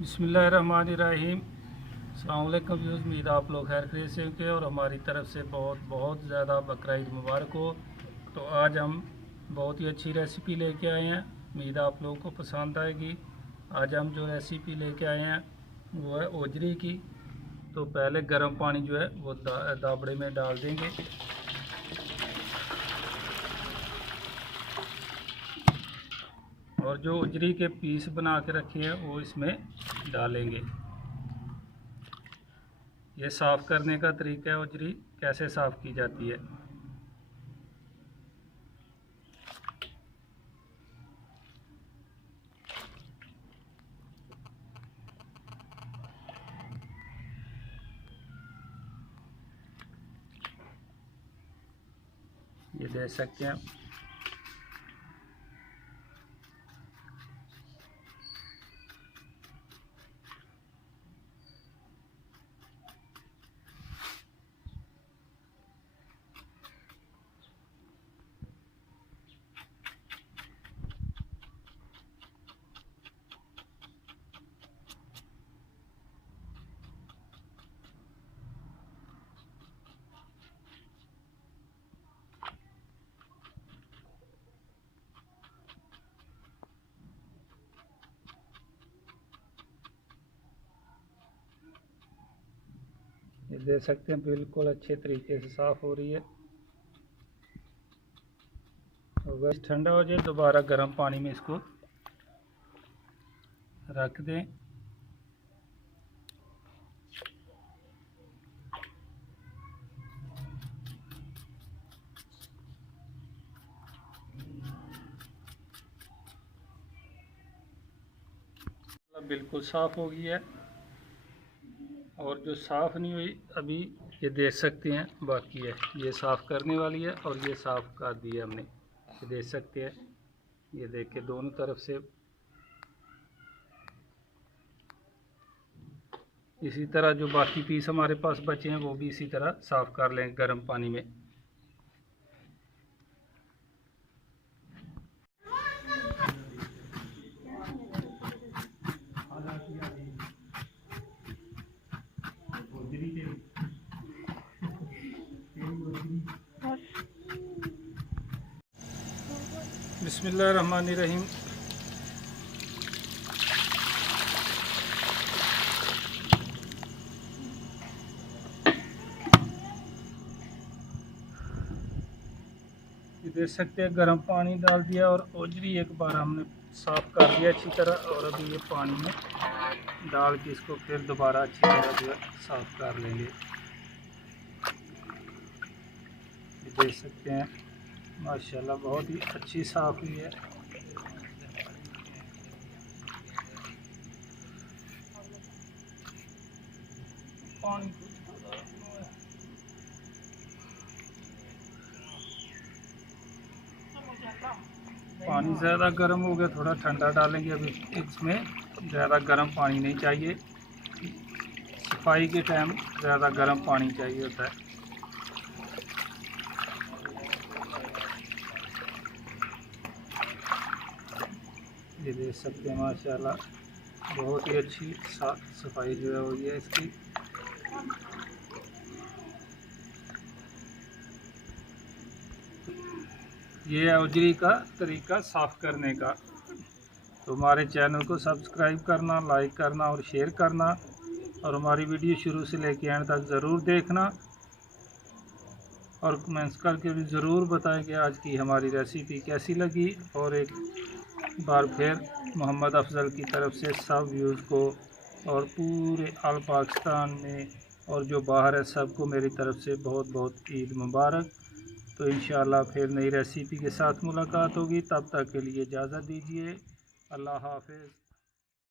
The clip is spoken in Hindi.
बिस्मिल्लाहिर्रहमानिर्रहीम। अस्सलाम वालेकुम व्यूज़, उम्मीद आप लोग खैर खैरियत से होंगे और हमारी तरफ से बहुत बहुत ज़्यादा बकरा ईद मुबारक हो। तो आज हम बहुत ही अच्छी रेसिपी लेके आए हैं, उम्मीद आप लोगों को पसंद आएगी। आज हम जो रेसिपी लेके आए हैं वो है ओजरी की। तो पहले गर्म पानी जो है वो दाबड़े में डाल देंगे। और जो ओजरी के पीस बना के रखे हैं वो इसमें डालेंगे। ये साफ़ करने का तरीका है, ओजरी कैसे साफ़ की जाती है। ये देख सकते हैं। ये देख सकते हैं बिल्कुल अच्छे तरीके से साफ़ हो रही है। और बस ठंडा हो जाए दोबारा गर्म पानी में इसको रख दें। बिल्कुल साफ़ हो गई है। और जो साफ़ नहीं हुई अभी ये देख सकते हैं बाकी है, ये साफ़ करने वाली है। और ये साफ़ कर दी है हमने, ये देख सकते हैं। ये देख के दोनों तरफ से इसी तरह जो बाकी पीस हमारे पास बचे हैं वो भी इसी तरह साफ़ कर लें गर्म पानी में। बिस्मिल्लाहिर्रहमानिर्रहीम। ये देख सकते हैं गर्म पानी डाल दिया और ओजरी एक बार हमने साफ़ कर दिया अच्छी तरह। और अभी ये पानी में डाल के इसको फिर दोबारा अच्छी तरह जो है साफ़ कर लेंगे। ये देख सकते हैं माशाल्लाह बहुत ही अच्छी साफ़ हुई है। पानी ज़्यादा गर्म हो गया, थोड़ा ठंडा डालेंगे। अभी इसमें ज़्यादा गर्म पानी नहीं चाहिए, सफाई के टाइम ज़्यादा गर्म पानी चाहिए होता है। ये देख सकते हैं माशाल्लाह बहुत ही अच्छी सफाई जो है हुई है इसकी। ये है ओजरी का तरीका साफ़ करने का। तो हमारे चैनल को सब्सक्राइब करना, लाइक करना और शेयर करना। और हमारी वीडियो शुरू से लेकर एंड तक ज़रूर देखना। और कमेंट्स करके भी ज़रूर बताएं कि आज की हमारी रेसिपी कैसी लगी। और एक बार फिर मोहम्मद अफज़ल की तरफ से सब व्यूज़ को और पूरे आल पाकिस्तान में और जो बाहर है सबको मेरी तरफ से बहुत बहुत ईद मुबारक। तो इंशाअल्लाह फिर नई रेसिपी के साथ मुलाकात होगी, तब तक के लिए इजाज़त दीजिए। अल्लाह हाफ़िज़।